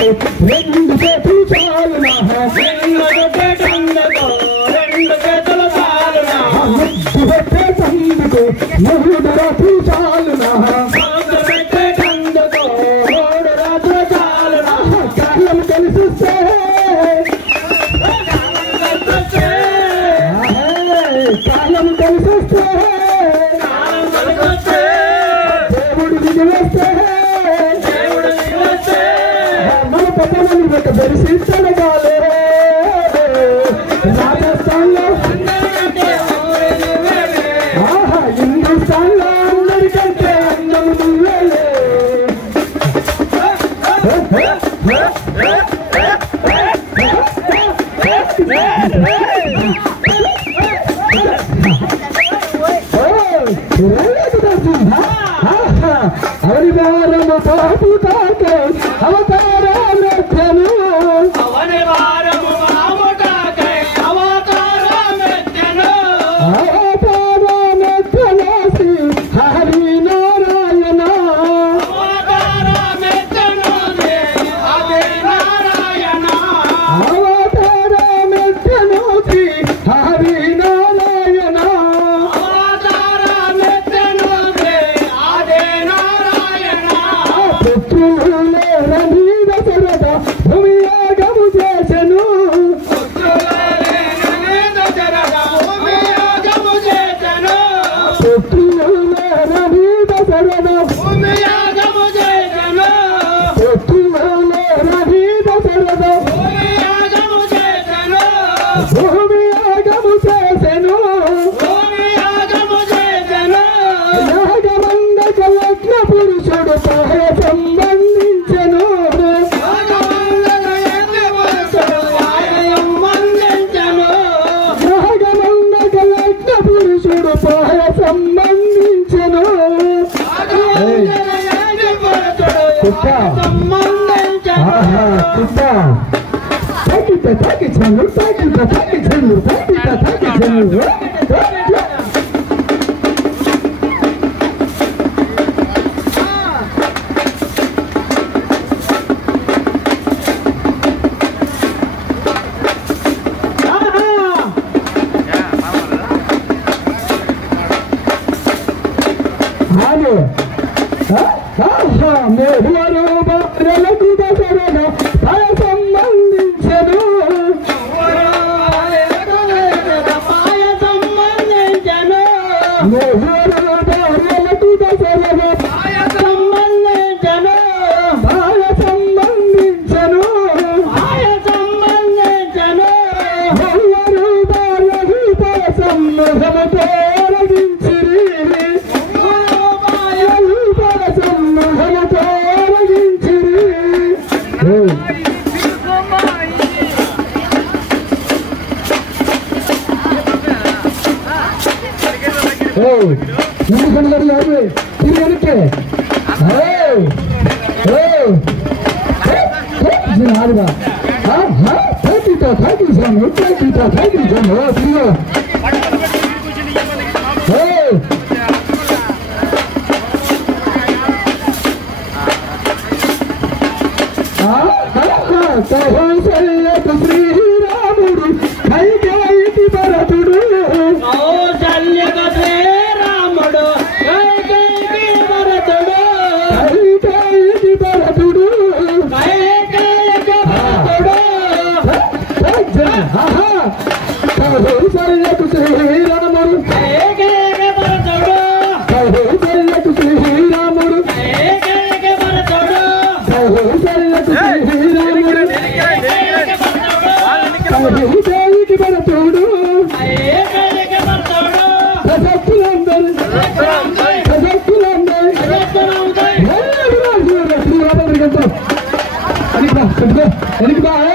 రెండు చేతులు చాలునా ముద్దు పెట్టేటందుకు మూడు రాత్రులు చాలునా కాలం తెలిసిస్తే కాలం తెలిసిస్తే దేవుడు దిగివేస్తే మన పట్టణాన్ని ఒక దర్శించడగాలే రాజస్థాన్లో హిందుస్థాన్లో అందరికంటే అందము నువ్వేలే అవనివారము పాపు కాకే అవతారమెత్తను అవతారమెత్తనేసి హరి నారాయణ అవతారమెత్తనేసి హరి నారాయణ పురుషుడు సంబంధించను పురుషుడు సంబంధించను తాకించను మేరువరు భద్రలకు దశరథ భయ సంబంధించను మేరువరు భద్రలకు దశరథ భయ సంబంధించను మేరువరు భార్యకు సమ్మోహముతో శ్రీరాముడు కైకేయికి భరతుడు కౌసల్యకు శ్రీరాముడు కౌసల్యకు శ్రీరాముడు కౌసల్యకు శ్రీరాముడు కౌసల్యకి భరతుడు ప్రసక్తులందరూ వెనక్కి బా